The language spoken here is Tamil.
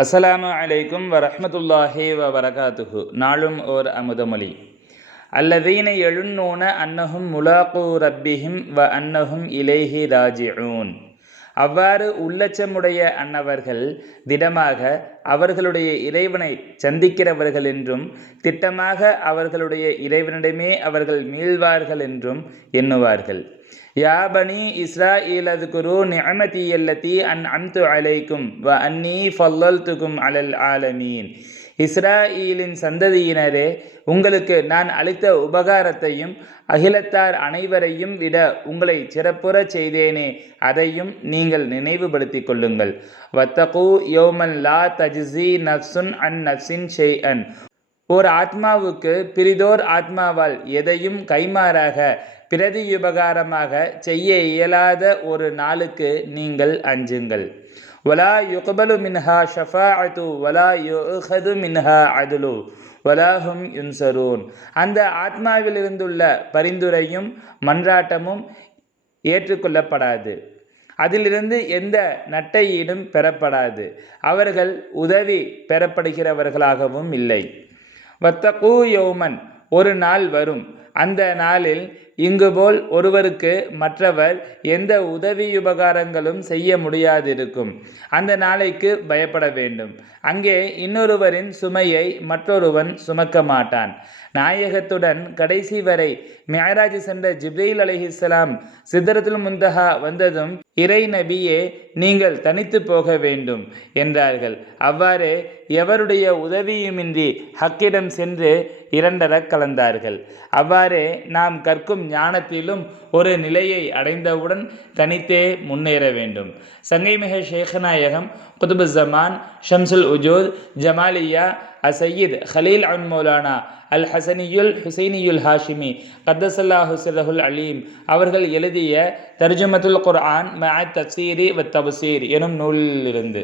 அஸ்ஸலாமு அலைக்கும் வரஹ்மத்துல்லாஹி வ வரகாத்துஹு நாளும் ஓர் அமுதமொழி. அல்லதீன எழுநூன அன்னஹும் முலாக்கு ரப்பிஹிம் வ அன்னஹும் இலேஹி ராஜிஊன். அவ்வாறு உள்ளச்சமுடைய அன்னவர்கள் திடமாக அவர்களுடைய இறைவனை சந்திக்கிறவர்கள் என்றும் திட்டமாக அவர்களுடைய இறைவனிடமே அவர்கள் மீள்வார்கள் என்றும் எண்ணுவார்கள். யாபனி இஸ்ரா இஸ்ராயில் குரு நியமதி எல்லத்தி அன் அம்து அலைக்கும் வ அன்னி ஃபல்லல்துகும் அலல் ஆலமீன். இஸ்ராயிலின் சந்ததியினரே உங்களுக்கு நான் அளித்த உபகாரத்தையும் அகிலத்தார் அனைவரையும் விட உங்களை சிறப்புறச் செய்தேனே அதையும் நீங்கள் நினைவுபடுத்திக் கொள்ளுங்கள். வத்தகு யோமன் லா தஜ்ஸி நப்சுன் அன் நப்சின் ஷெய் அன் ஓர் ஆத்மாவுக்கு பிரிதோர் ஆத்மாவால் எதையும் கைமாறாக பிரதியுபகாரமாக செய்ய இயலாத ஒரு நாளுக்கு நீங்கள் அஞ்சுங்கள். வலா யுகபலு மின்ஹா ஷஃபாஅத்து வலா யுஹது மின்ஹா அதுலு வலாஹும் யுன்சரூன் அந்த ஆத்மாவிலிருந்துள்ள பரிந்துரையும் மன்றாட்டமும் ஏற்றுக்கொள்ளப்படாது. அதிலிருந்து எந்த நட்டையீடும் பெறப்படாது. அவர்கள் உதவி பெறப்படுகிறவர்களாகவும் இல்லை. வத்தகு யோமன் ஒரு நாள் வரும். அந்த நாளில் இங்கு போல் ஒருவருக்கு மற்றவர் எந்த உதவியுபகாரங்களும் செய்ய முடியாதிருக்கும். அந்த நாளைக்கு பயப்பட வேண்டும். அங்கே இன்னொருவரின் சுமையை மற்றொருவன் சுமக்க மாட்டான். நாயகத்துடன் கடைசி வரை மியராஜ் சென்ற ஜிப்ரீல் அலிஹிஸ்லாம் சித்தரத்துல் முந்தஹா வந்ததும் இறை நபியே நீங்கள் தனித்து போக வேண்டும் என்றார்கள். அவ்வாறே எவருடைய உதவியுமின்றி ஹக்கிடம் சென்று இரண்டர கலந்தார்கள். அவ்வாறே நாம் கற்கும் ஞானத்திலும் ஒரு நிலையை அடைந்தவுடன் தனித்தே முன்னேற வேண்டும். சங்கைமிக ஷேഖநாயகம் குதுபு ஜமான் ஷம்சுல் உஜூத் ஜமாலியா அசையீத் ஹலீல் அன் மௌலானா அல் ஹசனியுல் ஹுசைனியுல் ஹாஷிமி கத்தசல்லா சிரஹுல் அலீம் அவர்கள் எழுதிய தர்ஜமத்துல் குர்ஆன் ம தப்சீரி வ தப்சீர் எனும் நூலிலிருந்து